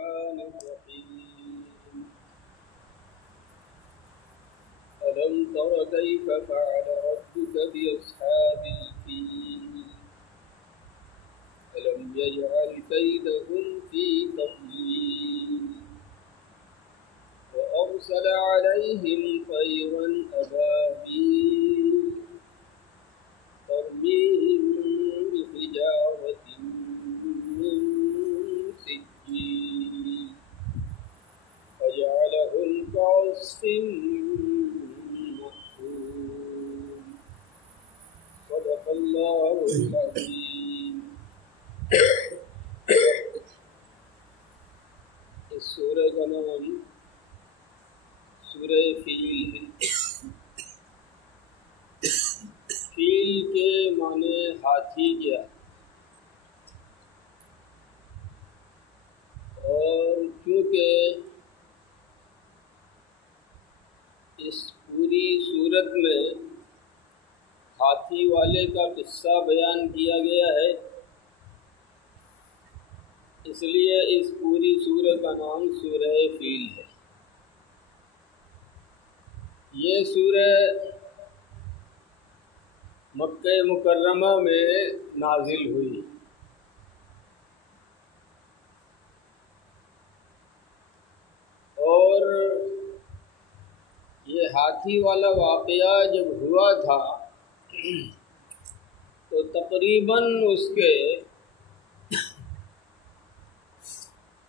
الرحمن الرحيم ألم تر كيف فعل ربك بأصحاب الفيل ألم يجعل كيدهم في تضليل وأرسل عليهم طيرا أبابيل ترميهم بحجارة من سجيل فجعلهم كعصف مأكول صدق الله العظيم. اس سورہ کا نام سورہ فیل ہے. فیل کے معنی ہاتھی کیا، اور کیونکہ اس پوری صورت میں ہاتھی والے کا قصہ بیان کیا گیا ہے، اس لیے اس پوری سورہ کا نام سورہ فیل ہے. یہ سورہ مکہ مکرمہ میں نازل ہوئی. اور یہ ہاتھی والا واقعہ جب ہوا تھا تو تقریباً اس کے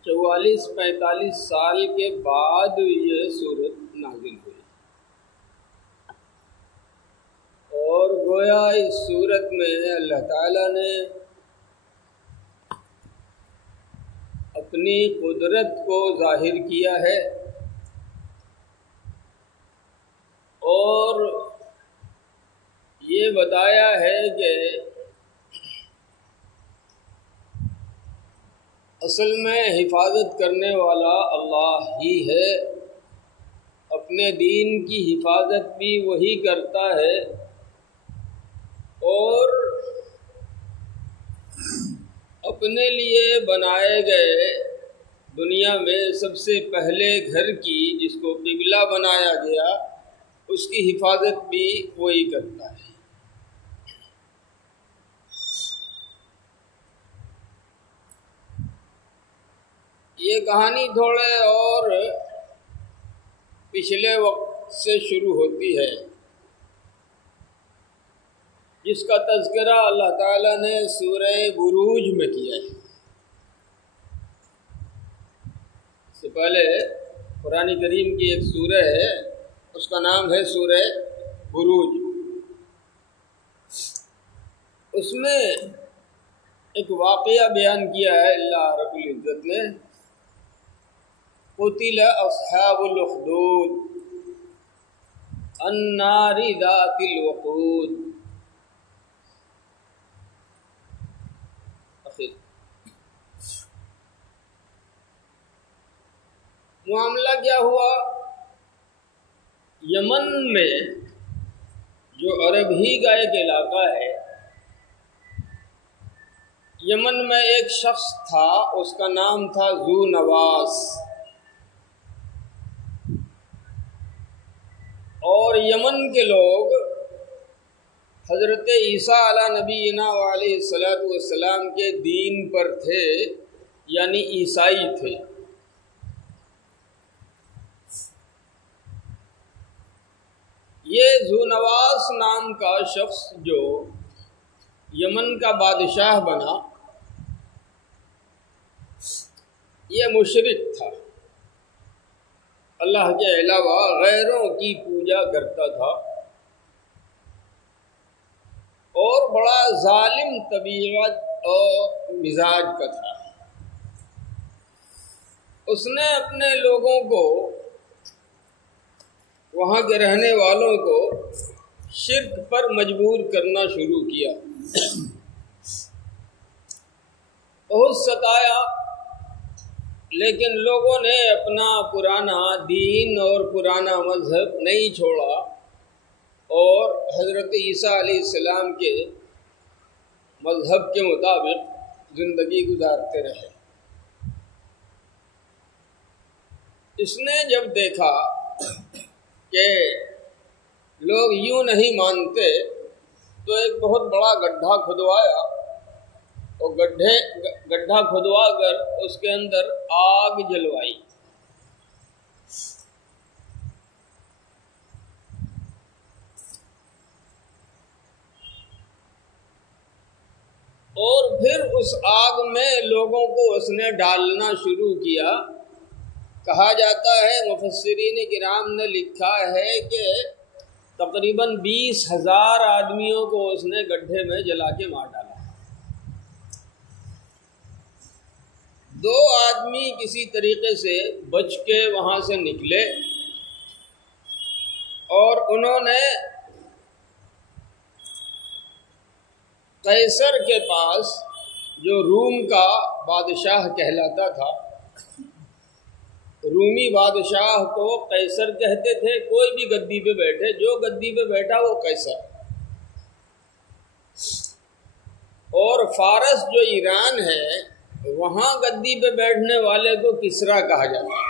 44-45 سال کے بعد یہ سورت نازل ہوئی. اور گویا اس سورت میں اللہ تعالیٰ نے اپنی قدرت کو ظاہر کیا ہے اور یہ بتایا ہے کہ اصل میں حفاظت کرنے والا اللہ ہی ہے. اپنے دین کی حفاظت بھی وہی کرتا ہے، اور اپنے لیے بنائے گئے دنیا میں سب سے پہلے گھر کی جس کو قبلہ بنایا گیا اس کی حفاظت بھی وہی کرتا ہے. یہ کہانی تھوڑے اور پچھلے وقت سے شروع ہوتی ہے، جس کا تذکرہ اللہ تعالیٰ نے سورہ بروج میں کیا ہے. اس سے پہلے قرآن کریم کی ایک سورہ ہے، اس کا نام ہے سورہ بروج. اس میں ایک واقعہ بیان کیا ہے اللہ رب العزت نے. قتل اصحاب الاخدود النار ذات الوقود. معاملہ کیا ہوا؟ یمن میں جو عربی کا ایک علاقہ ہے، یمن میں ایک شخص تھا، اس کا نام تھا ذو نواس. اور یمن کے لوگ حضرت عیسیٰ علیہ نبینا علیہ الصلوۃ والسلام کے دین پر تھے، یعنی عیسائی تھے. یہ ذو نواس نام کا شخص جو یمن کا بادشاہ بنا، یہ مشرک تھا، اللہ کے علاوہ غیروں کی پوجا کرتا تھا اور بڑا ظالم طبیعت اور مزاج کا تھا. اس نے اپنے لوگوں کو، وہاں کے رہنے والوں کو شرک پر مجبور کرنا شروع کیا. بہت ستایا، لیکن لوگوں نے اپنا پرانا دین اور پرانا مذہب نہیں چھوڑا اور حضرت عیسیٰ علیہ السلام کے مذہب کے مطابق زندگی گزارتے رہے. اس نے جب دیکھا کہ لوگ یوں نہیں مانتے تو ایک بہت بڑا گڈھا کھدوایا اور گڈھا کھدوا کر اس کے اندر آگ جلوائی. اور پھر اس آگ میں لوگوں کو اس نے ڈالنا شروع کیا. کہا جاتا ہے، مفسرین کرام نے لکھا ہے کہ تقریباً 20,000 آدمیوں کو اس نے گڈھے میں جلا کے مار ڈالا. 2 آدمی کسی طریقے سے بچ کے وہاں سے نکلے اور انہوں نے قیصر کے پاس، جو روم کا بادشاہ کہلاتا تھا، رومی بادشاہ کو قیصر کہتے تھے. کوئی بھی گدی پہ بیٹھے، جو گدی پہ بیٹھا وہ قیصر. اور فارس جو ایران ہے، وہاں گدی پہ بیٹھنے والے کو کسرا کہا جاتا ہے.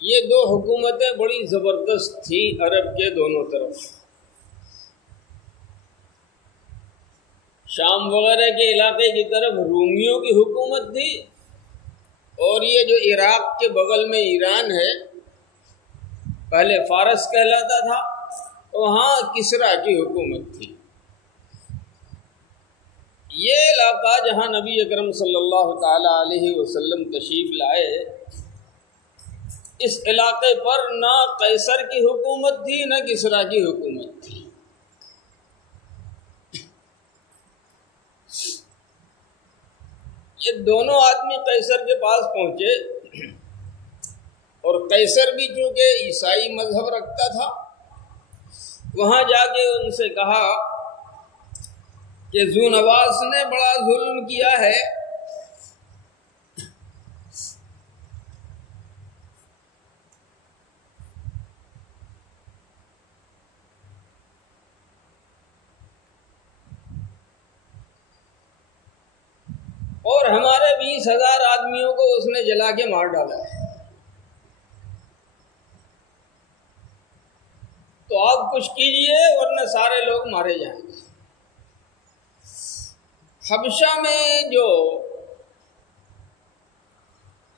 یہ 2 حکومتیں بڑی زبردست تھیں عرب کے دونوں طرف. شام وغیرہ کے علاقے کی طرف رومیوں کی حکومت تھی، اور یہ جو عراق کے بغل میں ایران ہے، پہلے فارس کہلاتا تھا، وہاں کسرا کی حکومت تھی. یہ علاقہ جہاں نبی اکرم صلی اللہ تعالی علیہ وسلم تشریف لائے، اس علاقے پر نہ قیصر کی حکومت تھی نہ کسرا کی حکومت تھی. یہ دونوں آدمی قیصر کے پاس پہنچے، اور قیصر بھی چونکہ عیسائی مذہب رکھتا تھا، وہاں جا کے ان سے کہا کہ ذونواس نے بڑا ظلم کیا ہے، اور ہمارے 20,000 آدمیوں کو اس نے جلا کے مار ڈالا ہے. تو آپ کچھ کیجئے ورنہ سارے لوگ مارے جائیں گے. حبشہ میں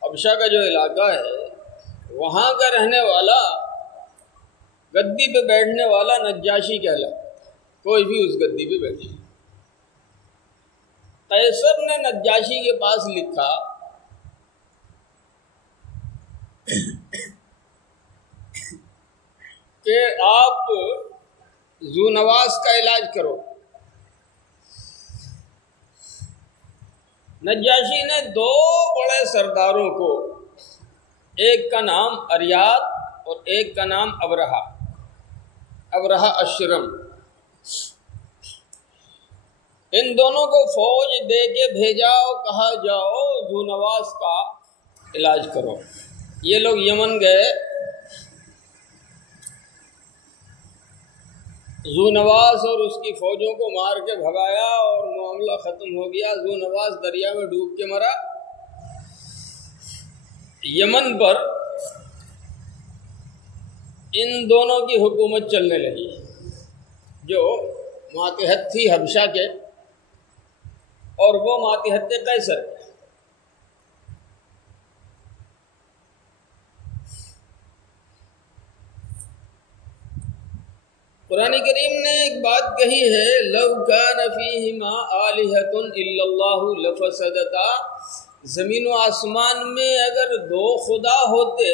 حبشہ کا جو علاقہ ہے، وہاں کا رہنے والا، گدی پہ بیٹھنے والا نجاشی کہلاتا ہے. کوئی بھی اس گدی پہ بیٹھے. قیصر نے نجاشی کے پاس لکھا کہ آپ ذونواس کا علاج کرو. نجاشی نے 2 بڑے سرداروں کو، ایک کا نام اریاد اور ایک کا نام ابرہہ اشرم، ان دونوں کو فوج دے کے بھیجا اور کہا جاؤ ذونواس کا علاج کرو. یہ لوگ یمن گئے، ذونواس اور اس کی فوجوں کو مار کے بھگایا اور معاملہ ختم ہو گیا. ذونواس دریا میں ڈوب کے مرا. یمن پر ان دونوں کی حکومت چلنے لگی، جو ماتحت تھی حبشہ کے، اور وہ ماتحت قیصر. قرآن کریم نے ایک بات کہی ہے، لو کان فیہما آلہۃ الا اللہ لفسدتا. زمین و آسمان میں اگر 2 خدا ہوتے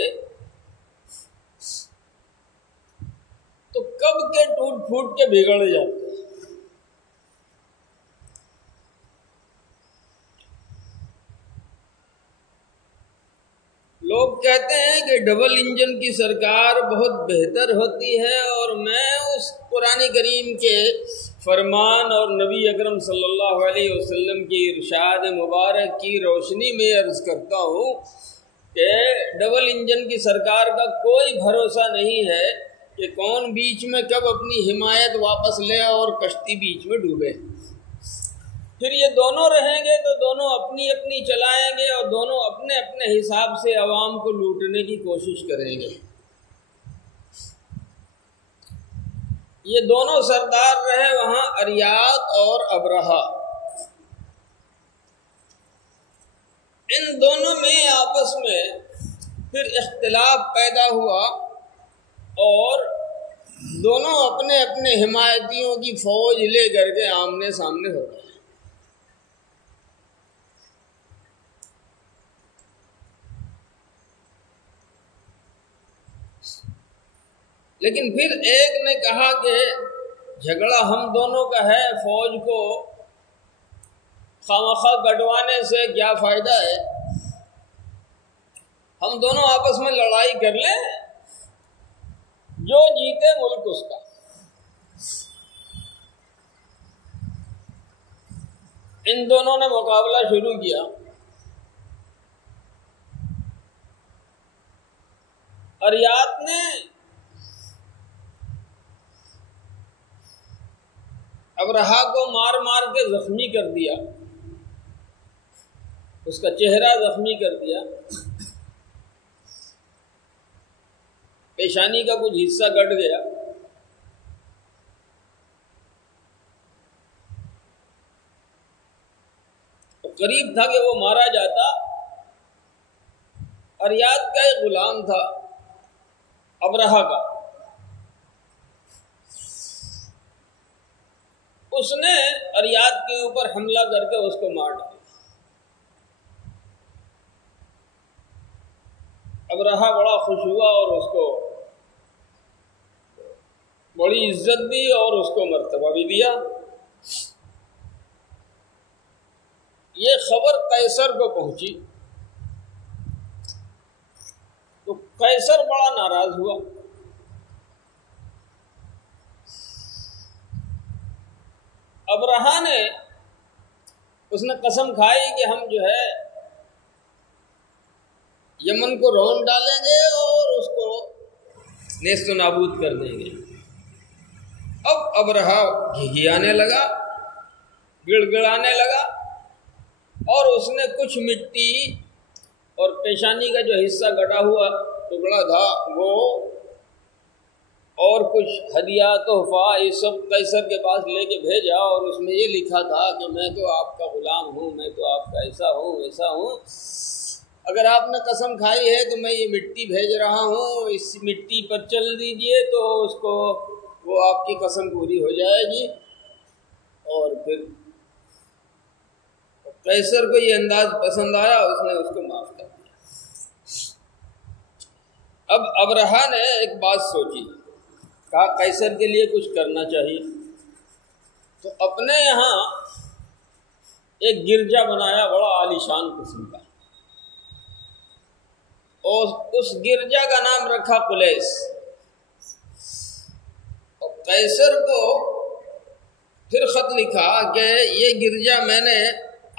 تو کب کے ٹوٹ پھوٹ کے بگڑ جاتے. لوگ کہتے ہیں کہ ڈبل انجن کی سرکار بہت بہتر ہوتی ہے، اور میں اس قرآن کریم کے فرمان اور نبی اکرم صلی اللہ علیہ وسلم کی ارشاد مبارک کی روشنی میں عرض کرتا ہوں کہ ڈبل انجن کی سرکار کا کوئی بھروسہ نہیں ہے کہ کون بیچ میں کب اپنی حمایت واپس لے اور کشتی بیچ میں ڈوبے. پھر یہ دونوں رہیں گے تو دونوں اپنی اپنی چلائیں گے اور دونوں اپنے اپنے حساب سے عوام کو لوٹنے کی کوشش کریں گے۔ یہ دونوں سردار رہے وہاں اریات اور ابرہہ، ان دونوں میں آپس میں پھر اختلاف پیدا ہوا اور دونوں اپنے اپنے حمایتیوں کی فوج لے کر کے آمنے سامنے ہو گئے۔ لیکن پھر ایک نے کہا کہ جھگڑا ہم دونوں کا ہے، فوج کو خامخواہ گڑوانے سے کیا فائدہ ہے، ہم دونوں آپس میں لڑائی کر لیں، جو جیتے ملک اس کا۔ ان دونوں نے مقابلہ شروع کیا۔ اریات نے ابرہہ کو مار مار کے زخمی کر دیا، اس کا چہرہ زخمی کر دیا، پیشانی کا کچھ حصہ کٹ گیا۔ قریب تھا کہ وہ مارا جاتا۔ اریات کا ایک غلام تھا ابرہہ کا، اس نے اریات کے اوپر حملہ کر کے اس کو مار ڈالا۔ ابرہہ بڑا خوش ہوا اور اس کو بڑی عزت دی اور اس کو مرتبہ بھی دیا۔ یہ خبر قیصر کو پہنچی تو قیصر بڑا ناراض ہوا۔ ابرہہ نے اس نے قسم کھائی کہ ہم جو ہے یمن کو رون ڈالیں گے اور اس کو نیست و نابود کر دیں گے۔ اب ابرہہ گھگھیانے لگا، گڑ گڑانے لگا، اور اس نے کچھ مٹی اور پیشانی کا جو حصہ کٹا ہوا ٹکڑا تھا وہ اور کچھ ہدیہ تحفہ یہ سب قیصر کے پاس لے کے بھیجا، اور اس میں یہ لکھا تھا کہ میں تو آپ کا غلام ہوں، میں تو آپ کا ایسا ہوں ویسا ہوں، اگر آپ نے قسم کھائی ہے تو میں یہ مٹی بھیج رہا ہوں، اس مٹی پر چل دیجئے تو اس کو وہ آپ کی قسم پوری ہو جائے گی۔ اور پھر قیصر کو یہ انداز پسند آیا، اس نے اس کو معاف کر دیا۔ اب ابرہہ نے ایک بات سوچی، کہا قیصر کے لیے کچھ کرنا چاہیے، تو اپنے یہاں ایک گرجا بنایا بڑا عالیشان قسم کا، اور اس گرجا کا نام رکھا قلیس۔ اور قیصر کو پھر خط لکھا کہ یہ گرجا میں نے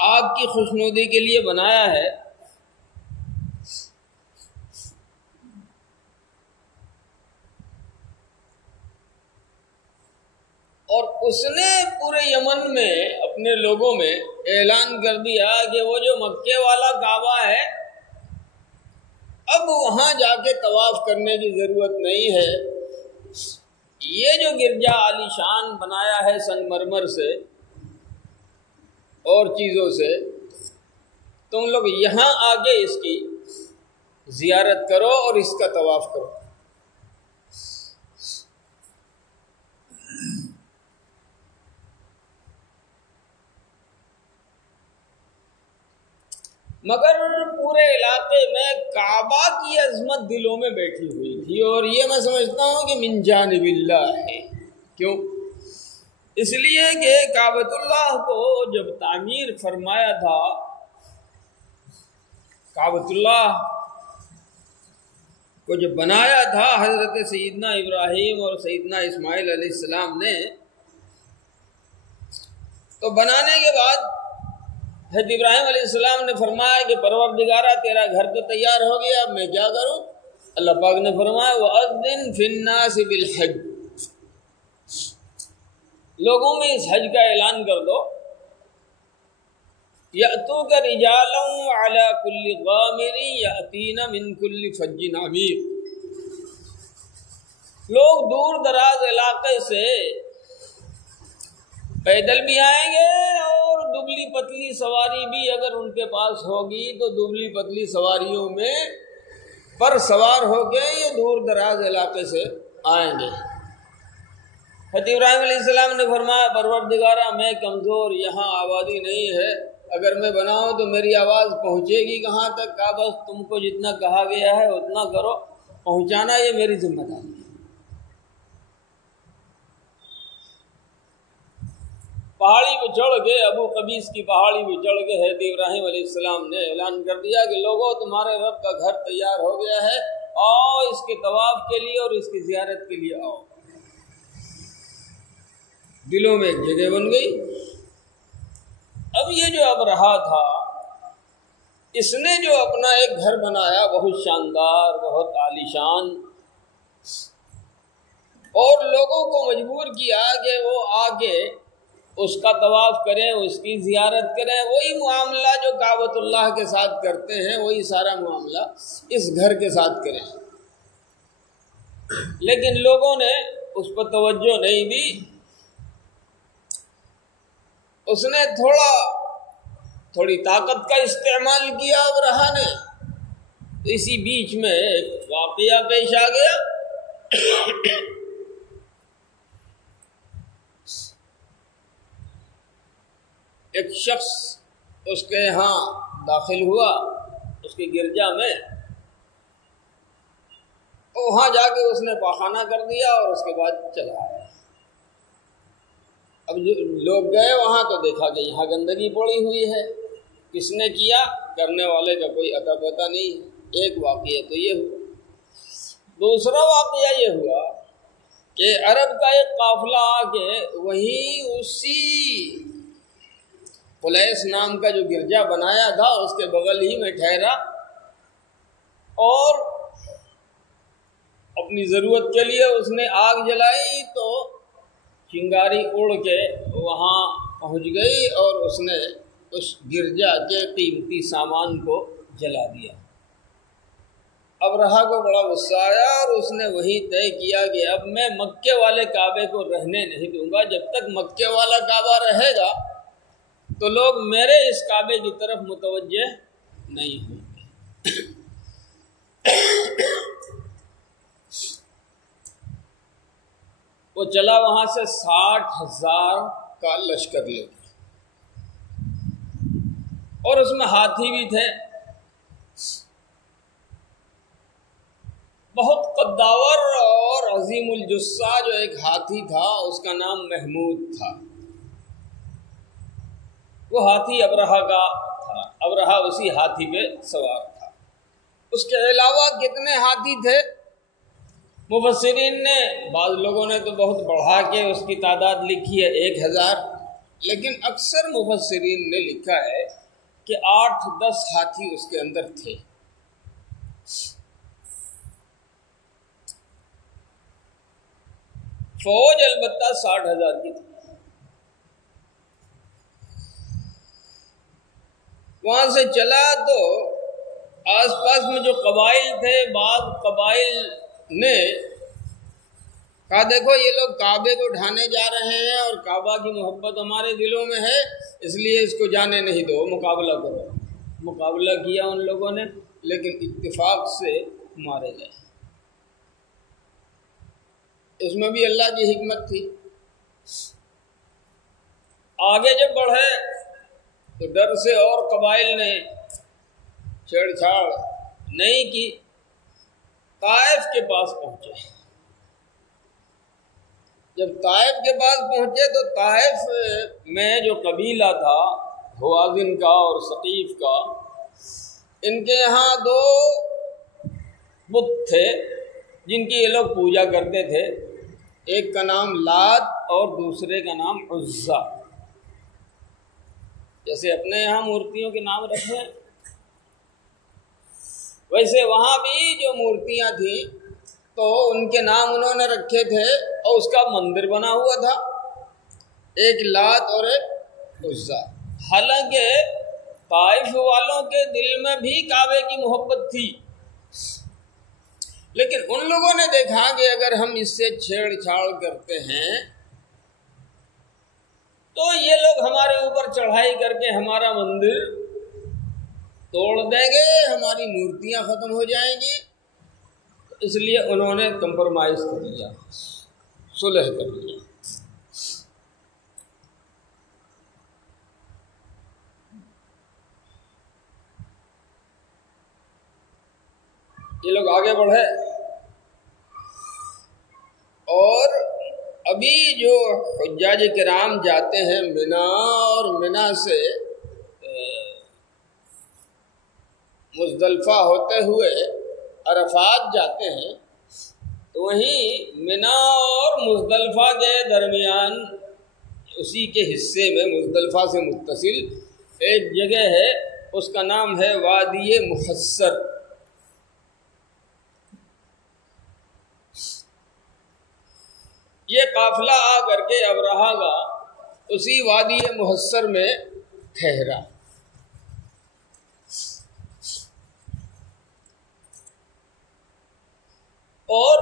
آپ کی خوشنودی کے لیے بنایا ہے، اور اس نے پورے یمن میں اپنے لوگوں میں اعلان کر دیا کہ وہ جو مکے والا کعبہ ہے اب وہاں جا کے طواف کرنے کی ضرورت نہیں ہے، یہ جو گرجا عالیشان بنایا ہے سنگ مرمر سے اور چیزوں سے، تم لوگ یہاں آ کے اس کی زیارت کرو اور اس کا طواف کرو۔ مگر پورے علاقے میں کعبہ کی عظمت دلوں میں بیٹھی ہوئی تھی، اور یہ میں سمجھتا ہوں کہ من جانب اللہ ہے۔ کیوں؟ اس لیے کہ کعبۃ اللہ کو جب تعمیر فرمایا تھا، کعبۃ اللہ کو جب بنایا تھا حضرت سیدنا ابراہیم اور سیدنا اسماعیل علیہ السلام نے، تو بنانے کے بعد حضرت ابراہیم علیہ السلام نے فرمایا کہ پروردگارا تیرا گھر تو تیار ہو گیا، اب میں کیا کروں؟ اللہ پاک نے فرمایا وَأَذِّن فِي النَّاسِ بِالْحَجِّ، لوگوں میں اس حج کا اعلان کر دو یأتوک رجالا علی کل ضامر یأتین من کل فج عمیق، لوگ دور دراز علاقے سے پیدل بھی آئیں گے اور دبلی پتلی سواری بھی اگر ان کے پاس ہوگی تو دبلی پتلی سواریوں میں پر سوار ہو کے یہ دور دراز علاقے سے آئیں گے۔ حضرت ابراہیم علیہ السلام نے فرمایا پروردگارا میں کمزور، یہاں آبادی نہیں ہے، اگر میں بناؤں تو میری آواز پہنچے گی کہاں تک؟ کہا بس تم کو جتنا کہا گیا ہے اتنا کرو، پہنچانا یہ میری ذمہ داری ہے۔ پہاڑی پہ چڑھ کے، ابو قبیس کی پہاڑی پہ چڑھ کے حضرت ابراہیم علیہ السلام نے اعلان کر دیا کہ لوگوں تمہارے رب کا گھر تیار ہو گیا ہے، آؤ اس کے طواف کے لیے اور اس کی زیارت کے لیے آؤ۔ دلوں میں ایک جگہ بن گئی۔ اب یہ جو ابرہہ تھا، اس نے جو اپنا ایک گھر بنایا بہت شاندار، بہت عالیشان، اور لوگوں کو مجبور کیا کہ وہ آ کے اس کا طواف کریں، اس کی زیارت کریں، وہی معاملہ جو کعبۃ اللہ کے ساتھ کرتے ہیں وہی سارا معاملہ اس گھر کے ساتھ کریں، لیکن لوگوں نے اس پر توجہ نہیں دی۔ اس نے تھوڑی طاقت کا استعمال کیا ابرہہ نے، تو اسی بیچ میں ایک واقعہ پیش آ گیا۔ ایک شخص اس کے یہاں داخل ہوا، اس کے گرجا میں، وہاں جا کے اس نے پاخانہ کر دیا اور اس کے بعد چلا آیا۔ اب لوگ گئے وہاں تو دیکھا کہ یہاں گندگی پڑی ہوئی ہے، کس نے کیا؟ کرنے والے کا کوئی اتا پتہ نہیں ہے۔ ایک واقعہ تو یہ ہوا۔ دوسرا واقعہ یہ ہوا کہ عرب کا ایک قافلہ آ کے وہیں اسی قلیس نام کا جو گرجا بنایا تھا اس کے بغل ہی میں ٹھہرا، اور اپنی ضرورت کے لیے اس نے آگ جلائی تو چنگاری اڑ کے وہاں پہنچ گئی اور اس نے اس گرجا کے قیمتی سامان کو جلا دیا۔ ابرہہ کو بڑا غصہ آیا اور اس نے وہی طے کیا کہ اب میں مکے والے کعبے کو رہنے نہیں دوں گا، جب تک مکے والا کعبہ رہے گا تو لوگ میرے اس کعبے کی طرف متوجہ نہیں ہوں گے۔ وہ چلا وہاں سے 60,000 کا لشکر لے کے، اور اس میں ہاتھی بھی تھے، بہت قداور اور عظیم الجثہ جو ایک ہاتھی تھا اس کا نام محمود تھا۔ وہ ہاتھی ابرہہ کا تھا، ابرہہ اسی ہاتھی پہ سوار تھا۔ اس کے علاوہ کتنے ہاتھی تھے؟ مفسرین نے، بعض لوگوں نے تو بہت بڑھا کے اس کی تعداد لکھی ہے 1000، لیکن اکثر مفسرین نے لکھا ہے کہ 8-10 ہاتھی اس کے اندر تھے۔ فوج البتہ 60,000 کی تھی۔ وہاں سے چلا تو آس پاس میں جو قبائل تھے، بعض قبائل نے کہا دیکھو یہ لوگ کعبے کو ڈھانے جا رہے ہیں اور کعبہ کی محبت ہمارے دلوں میں ہے، اس لیے اس کو جانے نہیں دو، مقابلہ کرو۔ مقابلہ کیا ان لوگوں نے، لیکن اتفاق سے مارے گئے۔ اس میں بھی اللہ کی حکمت تھی۔ آگے جب بڑھے تو ڈر سے اور قبائل نے چھیڑ چھاڑ نہیں کی، طائف کے پاس پہنچے۔ جب طائف کے پاس پہنچے تو طائف میں جو قبیلہ تھا ہوازن کا اور ثقیف کا، ان کے یہاں 2 بت تھے جن کی یہ لوگ پوجا کرتے تھے، ایک کا نام لات اور دوسرے کا نام عزا۔ جیسے اپنے یہاں مورتیوں کے نام رکھے ہیں، ویسے وہاں بھی جو مورتیاں تھیں تو ان کے نام انہوں نے رکھے تھے، اور اس کا مندر بنا ہوا تھا، ایک لات اور ایک عزا۔ حالانکہ طائف والوں کے دل میں بھی کعبے کی محبت تھی، لیکن ان لوگوں نے دیکھا کہ اگر ہم اس سے چھیڑ چھاڑ کرتے ہیں تو یہ لوگ ہمارے اوپر چڑھائی کر کے ہمارا مندر توڑ دیں گے، ہماری مورتیاں ختم ہو جائیں گی، اس لیے انہوں نے کمپرومائز کر لیا، صلح کر لیا۔ یہ لوگ آگے بڑھے اور ابھی جو حجاج کرام جاتے ہیں منا، اور منا سے مزدلفہ ہوتے ہوئے عرفات جاتے ہیں، تو وہیں منا اور مزدلفہ کے درمیان اسی کے حصے میں مزدلفہ سے متصل ایک جگہ ہے، اس کا نام ہے وادی محصر۔ یہ قافلہ آ کر کے ابرہہ کا اسی وادی محصر میں ٹھہرا۔ اور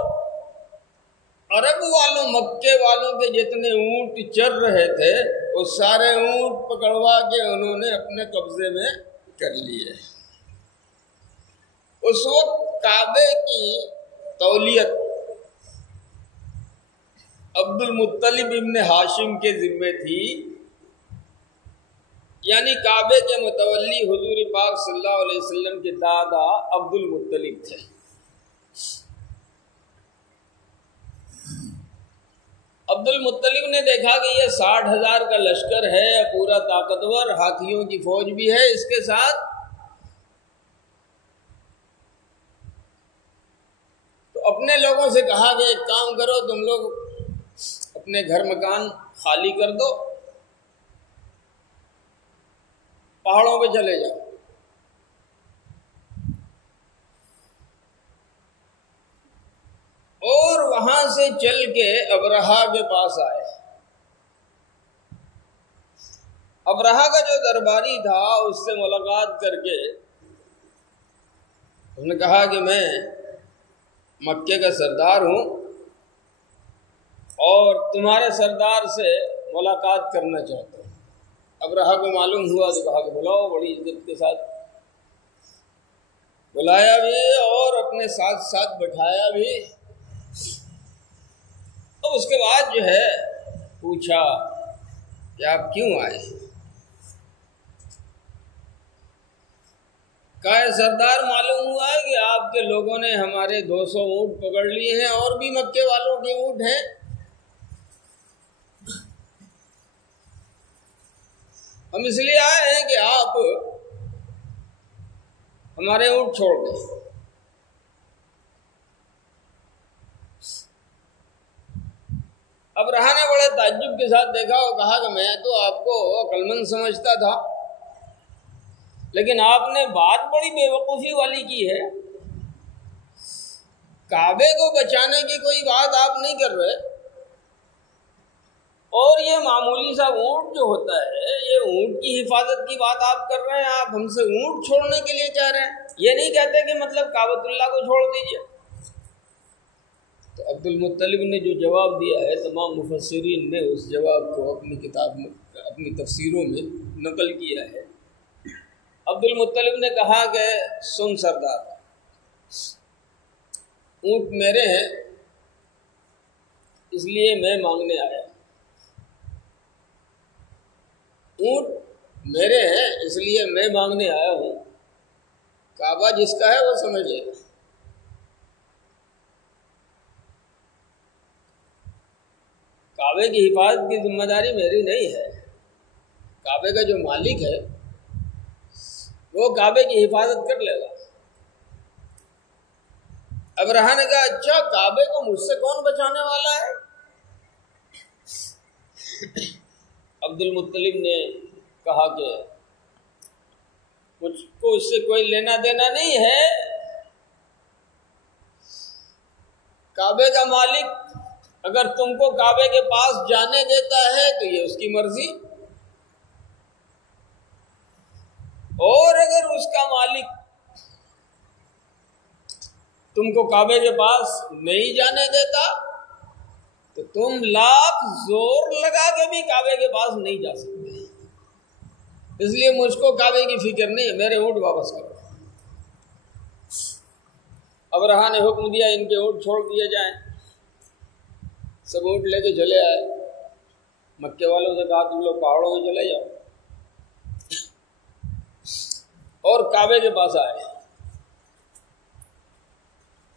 عرب والوں، مکے والوں کے جتنے اونٹ چر رہے تھے وہ سارے اونٹ پکڑوا کے انہوں نے اپنے قبضے میں کر لیے۔ اس وقت کعبے کی تولیت عبد المطلب ابن ہاشم کے ذمے تھی، یعنی کعبے کے متولی حضور پاک صلی اللہ علیہ وسلم کے دادا عبد المطلب تھے۔ عبد المطلب نے دیکھا کہ یہ 60,000 کا لشکر ہے، پورا طاقتور، ہاتھیوں کی فوج بھی ہے اس کے ساتھ، تو اپنے لوگوں سے کہا کہ ایک کام کرو، تم لوگ اپنے گھر مکان خالی کر دو، پہاڑوں پہ چلے جاؤ۔ اور وہاں سے چل کے ابرہہ کے پاس آئے۔ ابرہہ کا جو درباری تھا اس سے ملاقات کر کے اس نے کہا کہ میں مکے کا سردار ہوں اور تمہارے سردار سے ملاقات کرنا چاہتا ہوں۔ ابرہہ کو معلوم ہوا تو کہا کہ بلاؤ، بڑی عزت کے ساتھ بلایا بھی اور اپنے ساتھ ساتھ بٹھایا بھی۔ اب اس کے بعد جو ہے پوچھا کہ آپ کیوں آئے؟ کہا سردار معلوم ہوا ہے کہ آپ کے لوگوں نے ہمارے 200 اونٹ پکڑ لیے ہیں اور بھی مکے والوں کے اونٹ ہیں، ہم اس لیے آئے ہیں کہ آپ ہمارے اونٹ چھوڑ دیں۔ ابرہہ نے بڑے تعجب کے ساتھ دیکھا اور کہا کہ میں تو آپ کو عقل مند سمجھتا تھا، لیکن آپ نے بات بڑی بے وقوفی والی کی ہے۔ کعبے کو بچانے کی کوئی بات آپ نہیں کر رہے، اور یہ معمولی سا اونٹ جو ہوتا ہے، یہ اونٹ کی حفاظت کی بات آپ کر رہے ہیں، آپ ہم سے اونٹ چھوڑنے کے لیے چاہ رہے ہیں، یہ نہیں کہتے کہ مطلب کعبۃ اللہ کو چھوڑ دیجئے۔ تو عبد المطلب نے جو جواب دیا ہے، تمام مفسرین نے اس جواب کو اپنی کتاب میں، اپنی تفسیروں میں نقل کیا ہے۔ عبد المطلب نے کہا کہ سن سردار، اونٹ میرے ہیں اس لیے میں مانگنے آیا، اونٹ میرے ہیں اس لیے میں مانگنے آیا ہوں، کعبہ جس کا ہے وہ سمجھ لے۔ کعبے کی حفاظت کی ذمہ داری میری نہیں ہے، کعبے کا جو مالک ہے وہ کعبے کی حفاظت کر لے گا۔ ابرہہ نے کہا اچھا، کعبے کو مجھ سے کون بچانے والا ہے؟ عبد المطلب نے کہا کہ مجھ کو اس سے کوئی لینا دینا نہیں ہے، کعبے کا مالک اگر تم کو کعبے کے پاس جانے دیتا ہے تو یہ اس کی مرضی، اور اگر اس کا مالک تم کو کعبے کے پاس نہیں جانے دیتا تو تم لاکھ زور لگا کے بھی کعبے کے پاس نہیں جا سکتے. اس لیے مجھ کو کعبے کی فکر نہیں ہے، میرے اونٹ واپس کرو. ابرہا نے حکم دیا ان کے اونٹ چھوڑ دیے جائیں. سب اونٹ لے کے چلے آئے. مکے والوں سے کہا تم لوگ پہاڑوں میں چلے جاؤ، اور کعبے کے پاس آئے.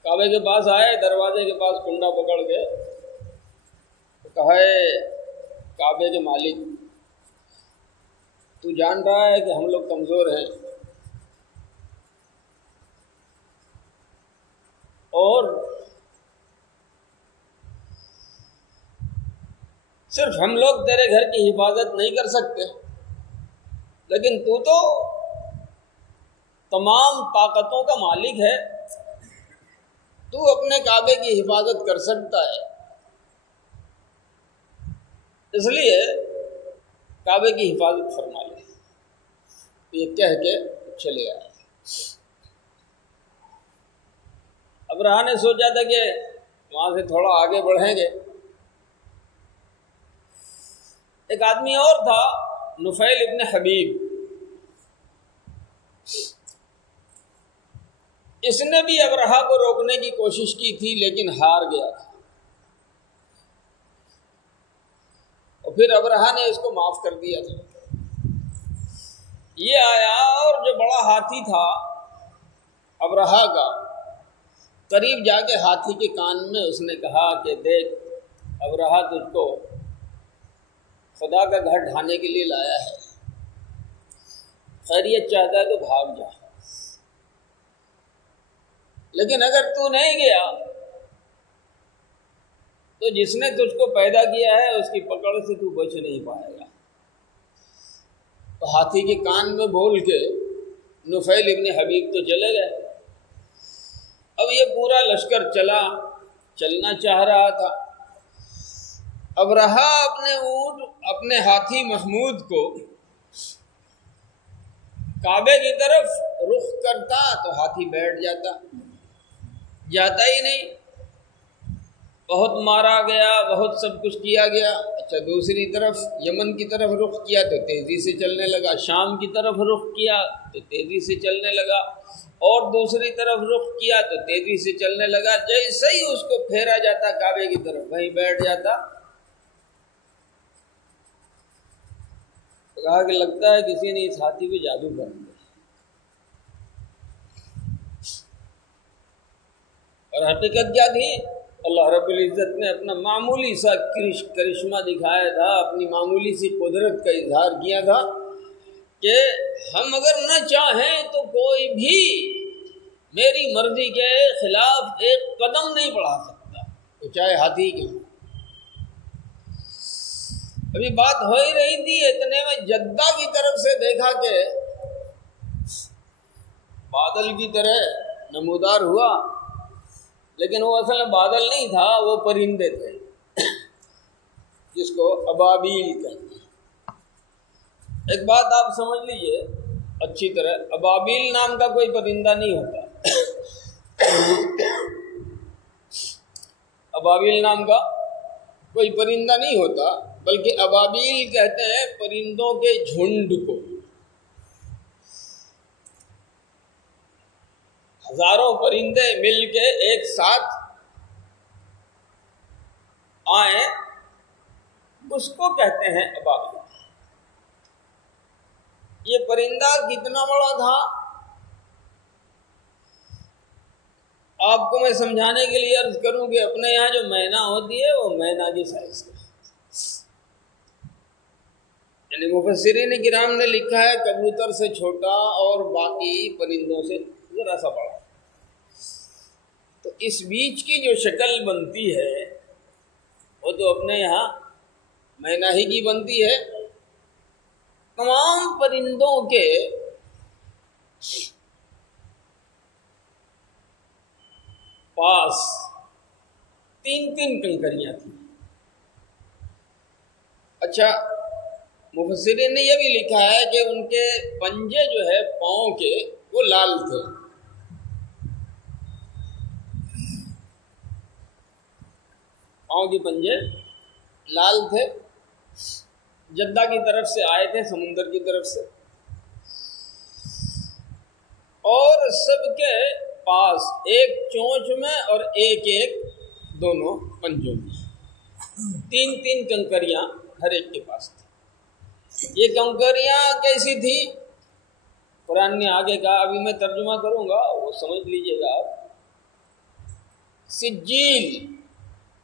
کعبے کے پاس آئے، دروازے کے پاس کنڈا پکڑ کے کہا کعبے کے مالک تو جان رہا ہے کہ ہم لوگ کمزور ہیں، اور صرف ہم لوگ تیرے گھر کی حفاظت نہیں کر سکتے، لیکن تو تمام طاقتوں کا مالک ہے، تو اپنے کعبے کی حفاظت کر سکتا ہے. اس لیے کعبے کی حفاظت فرما لے. یہ کہہ کے چلے آئے. ابرہا نے سوچا تھا کہ وہاں سے تھوڑا آگے بڑھیں گے. ایک آدمی اور تھا، نفیل ابن حبیب. اس نے بھی ابرہا کو روکنے کی کوشش کی تھی لیکن ہار گیا تھا، اور پھر ابرہا نے اس کو معاف کر دیا تھا. یہ آیا اور جو بڑا ہاتھی تھا ابرہا کا، قریب جا کے ہاتھی کے کان میں اس نے کہا کہ دیکھ ابرہا تجھ کو خدا کا گھر ڈھانے کے لیے لایا ہے، خیریت چاہتا ہے تو بھاگ جا، لیکن اگر تو نہیں گیا تو جس نے تجھ کو پیدا کیا ہے اس کی پکڑ سے تو بچ نہیں پائے گا. تو ہاتھی کے کان میں بول کے نفیل ابن حبیب تو چلے گئے. اب یہ پورا لشکر چلنا چاہ رہا تھا. ابرہا اپنے اونٹ اپنے ہاتھی محمود کو کعبے کی طرف رخ کرتا تو ہاتھی بیٹھ جاتا ہی نہیں. بہت مارا گیا، بہت سب کچھ کیا گیا. اچھا دوسری طرف یمن کی طرف رخ کیا تو تیزی سے چلنے لگا، شام کی طرف رخ کیا تو تیزی سے چلنے لگا، اور دوسری طرف رخ کیا تو تیزی سے چلنے لگا. جیسے ہی اس کو پھیرا جاتا کعبے کی طرف وہیں بیٹھ جاتا. کہا کہ لگتا ہے کسی نے اس ہاتھی پہ جادو کر دیا. اور حقیقت کیا تھی؟ اللہ رب العزت نے اپنا معمولی سا کرشمہ دکھایا تھا، اپنی معمولی سی قدرت کا اظہار کیا تھا کہ ہم اگر نہ چاہیں تو کوئی بھی میری مرضی کے خلاف ایک قدم نہیں بڑھا سکتا، تو چاہے ہاتھی کی. ابھی بات ہو ہی رہی تھی، اتنے میں جدہ کی طرف سے دیکھا کہ بادل کی طرح نمودار ہوا، لیکن وہ اصل میں بادل نہیں تھا، وہ پرندے تھے جس کو ابابیل کہتے ہیں. ایک بات آپ سمجھ لیجئے اچھی طرح، ابابیل نام کا کوئی پرندہ نہیں ہوتا. ابابیل نام کا کوئی پرندہ نہیں ہوتا، بلکہ ابابیل کہتے ہیں پرندوں کے جھنڈ کو. ہزاروں پرندے مل کے ایک ساتھ آئیں، اس کو کہتے ہیں ابابیل. یہ پرندہ کتنا بڑا تھا آپ کو میں سمجھانے کے لیے عرض کروں کہ اپنے یہاں جو مینا ہوتی ہے وہ مینا کی سائز کا، یعنی مفسرین کرام نے لکھا ہے کبوتر سے چھوٹا اور باقی پرندوں سے ذرا سا بڑا. تو اس بیچ کی جو شکل بنتی ہے وہ تو اپنے یہاں مینا ہی کی بنتی ہے. تمام پرندوں کے پاس 3 کنکریاں تھیں. اچھا مفسرین نے یہ بھی لکھا ہے کہ ان کے پنجے جو ہے پاؤں کے وہ لال تھے. پاؤں کے پنجے لال تھے. جدہ کی طرف سے آئے تھے، سمندر کی طرف سے، اور سب کے پاس ایک چونچ میں اور ایک دونوں پنجوں میں 3 کنکریاں ہر ایک کے پاس تھی. یہ کنکریاں کیسی تھی؟ قرآن نے آگے کہا، ابھی میں ترجمہ کروں گا وہ سمجھ لیجئے گا آپ.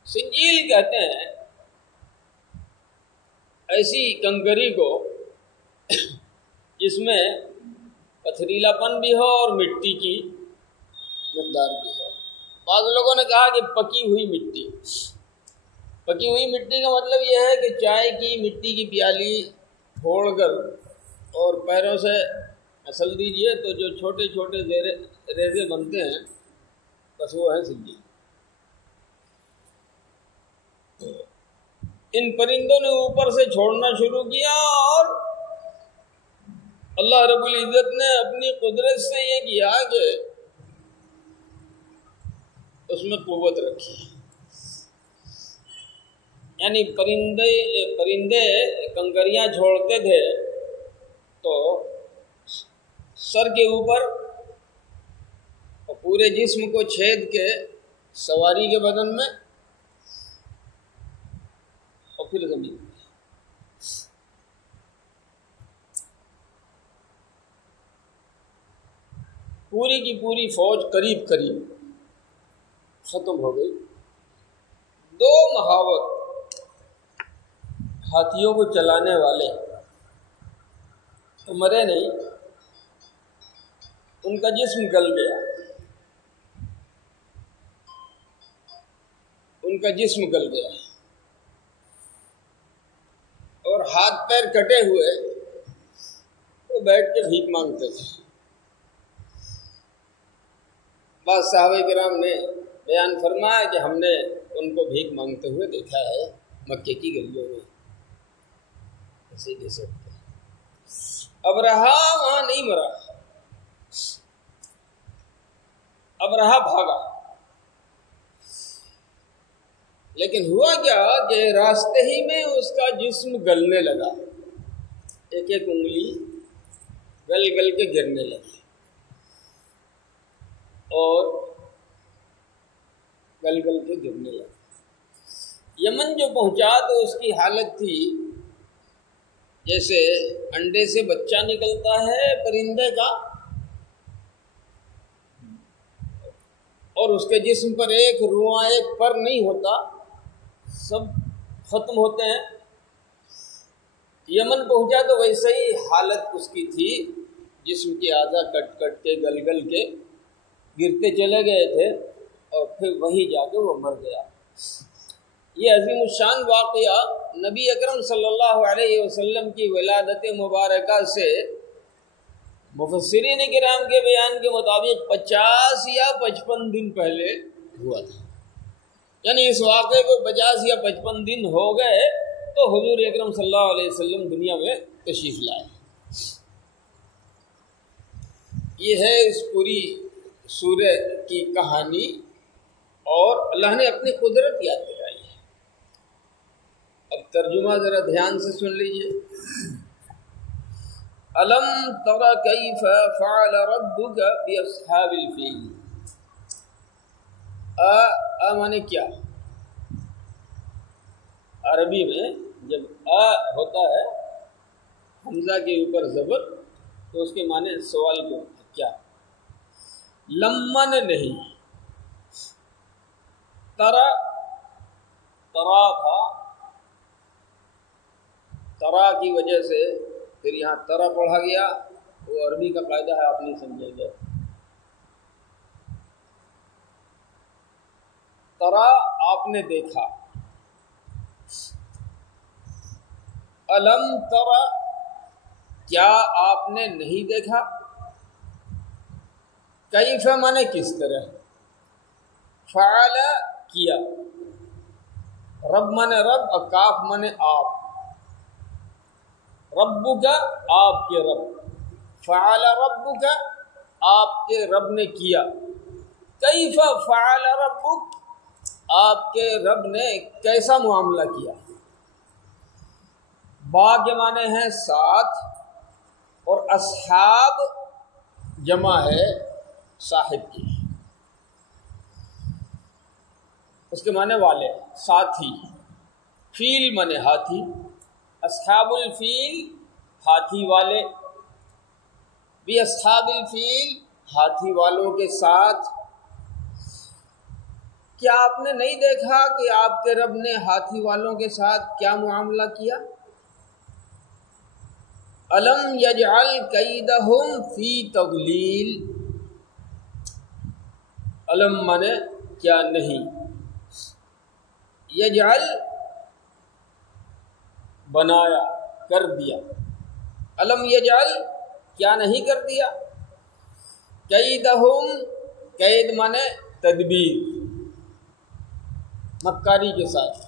سجیل کہتے ہیں ایسی کنکری کو جس میں پتھریلا پن بھی ہو اور مٹی کی مقدار بھی ہو. بعض لوگوں نے کہا کہ پکی ہوئی مٹی. پکی ہوئی مٹی کا مطلب یہ ہے کہ چائے کی مٹی کی پیالی پھوڑ کر اور پیروں سے مسل دیجئے تو جو چھوٹے چھوٹے ریزے بنتے ہیں بس وہ ہے سجی. ان پرندوں نے اوپر سے چھوڑنا شروع کیا اور اللہ رب العزت نے اپنی قدرت سے یہ کیا کہ اس میں قوت رکھی. یعنی پرندے کنکریاں چھوڑتے تھے تو سر کے اوپر اور پورے جسم کو چھید کے سواری کے بدن میں اور پھر زمین میں. پوری کی پوری فوج قریب ختم ہو گئی. 2 محاوت ہاتھیوں کو چلانے والے تو مرے نہیں، ان کا جسم گل گیا. اور ہاتھ پیر کٹے ہوئے وہ بیٹھ کے بھیک مانگتے تھے. بعض صحابہ کرام نے بیان فرمایا کہ ہم نے ان کو بھیک مانگتے ہوئے دیکھا ہے مکے کی گلیوں میں. ایسے کیسے ابرہا وہاں نہیں مرا، ابرہا بھاگا. لیکن ہوا کیا کہ راستے ہی میں اس کا جسم گلنے لگا. ایک انگلی گل کے گرنے لگی اور گل کے گرنے لگا. یمن جو پہنچا تو اس کی حالت تھی جیسے انڈے سے بچہ نکلتا ہے پرندے کا اور اس کے جسم پر ایک رواں ایک پر نہیں ہوتا، سب ختم ہوتے ہیں. یمن پہنچا تو ویسے ہی حالت اس کی تھی، جسم کے اعضاء کٹ کے گل کے گرتے چلے گئے تھے اور پھر وہیں جا کے وہ مر گیا. یہ عظیم الشان واقعہ نبی اکرم صلی اللہ علیہ وسلم کی ولادت مبارکہ سے مفسرین کرام کے بیان کے مطابق 50 یا 55 دن پہلے ہوا تھا. یعنی اس واقعے کو 50 یا 55 دن ہو گئے تو حضور اکرم صلی اللہ علیہ وسلم دنیا میں تشریف لائے. یہ ہے اس پوری سورہ کی کہانی اور اللہ نے اپنی قدرت یاد دلائی ہے. اب ترجمہ ذرا دھیان سے سن لیجئے. الم تر کیف فعل ربک باصحاب الفیل. مانے کیا؟ عربی میں جب ہوتا ہے حمزہ کے اوپر زبر تو اس کے معنی سوال کو کیا. لمن نہیں، ترا تھا، ترا کی وجہ سے پھر یہاں ترا پڑھا گیا. وہ عربی کا قاعدہ ہے، آپ نہیں سمجھیں گے. ترا آپ نے دیکھا، الم ترا کیا آپ نے نہیں دیکھا، کیف مانے کس طرح، فعل کیا، رب مانے رب اور کاف مانے آپ. ربک آپ کے رب، فعل ربک آپ کے رب نے کیا، کیف فعل ربک آپ کے رب نے کیسا معاملہ کیا۔ با کے معنی ہیں ساتھ، اور اصحاب جمع ہے صاحب کی، اس کے معنی والے، ساتھی۔ فیل معنی ہاتھی، اصحاب الفیل ہاتھی والے، بھی اصحاب الفیل ہاتھی والوں کے ساتھ۔ کیا آپ نے نہیں دیکھا کہ آپ کے رب نے ہاتھی والوں کے ساتھ کیا معاملہ کیا؟ الم یجعل کیدہم فی تضلیل، الم مانے کیا نہیں، یجعل بنایا کر دیا، الم یجعل کیا نہیں کر دیا، کیدہم قید مانے تدبیر، مکاری کے ساتھ،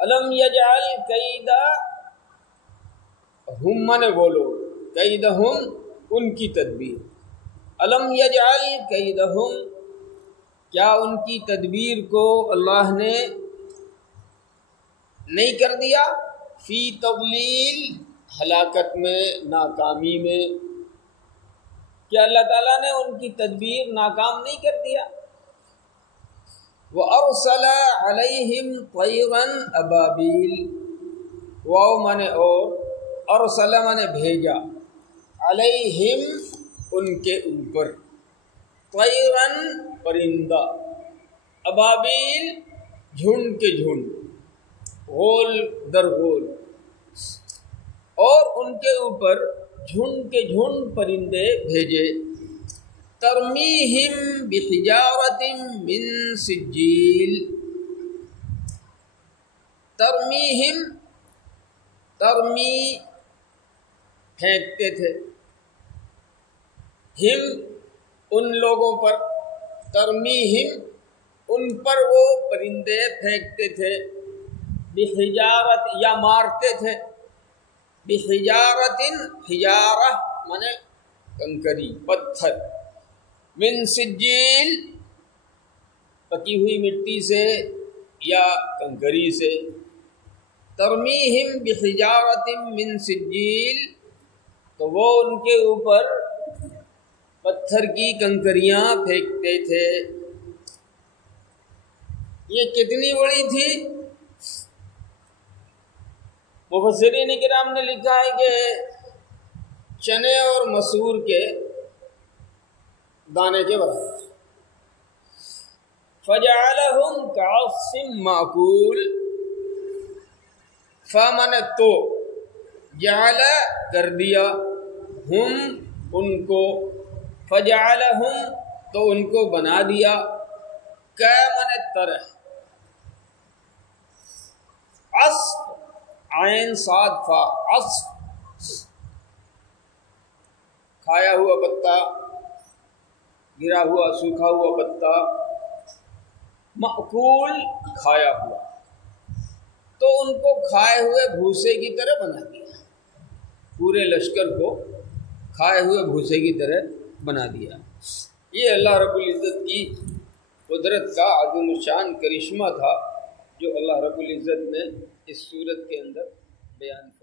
الم یجعل کیدہ ہم مانے وہ لوگ، کیدہم ان کی تدبیر، الم یجعل کیدہم کیا ان کی تدبیر کو اللہ نے نہیں کر دیا، فی تضلیل ہلاکت میں، ناکامی میں، کیا اللہ تعالیٰ نے ان کی تدبیر ناکام نہیں کر دیا؟ وَأَرْسَلَ عَلَيْهِمْ طَيْرًا أَبَابِيلَ، واو مانے اور، ارسل مانے بھیجا، علیہم ان کے اوپر، طیرن پرندہ، ابابیل جھنڈ کے جھنڈ، غول در غول، اور ان کے اوپر جھنڈ کے جھنڈ پرندے بھیجے، ترمیہم بحجارۃ من سجیل، ترمیہم ترمی پھینکتے تھے، ہم ان لوگوں پر، ترمیہم ان پر وہ پرندے پھینکتے تھے، بحجارت یا مارتے تھے، بحجارۃ حجارہ مانے کنکری پتھر، من سجیل پکی ہوئی مٹی سے یا کنکری سے، ترمیہم بحجارۃ من سجیل تو وہ ان کے اوپر پتھر کی کنکریاں پھینکتے تھے۔ یہ کتنی بڑی تھی؟ مفسرین کرام نے لکھا ہے کہ چنے اور مسور کے دانے کے برابر، فجعلہم کعصف مأکول، فمن تو، جعل کر دیا، ہم ان کو، فجعلہم تو ان کو بنا دیا، کمن طرح، عصف عین صاد فا، عصف کھایا ہوا پتا، گرا ہوا سوکھا ہوا پتا، مأکول کھایا ہوا، تو ان کو کھائے ہوئے بھوسے کی طرح بنا دیا، پورے لشکر کو کھائے ہوئے بھوسے کی طرح بنا دیا۔ یہ اللہ رب العزت کی قدرت کا عظیم الشان کرشمہ تھا جو اللہ رب العزت نے اس صورت کے اندر بیان کیا۔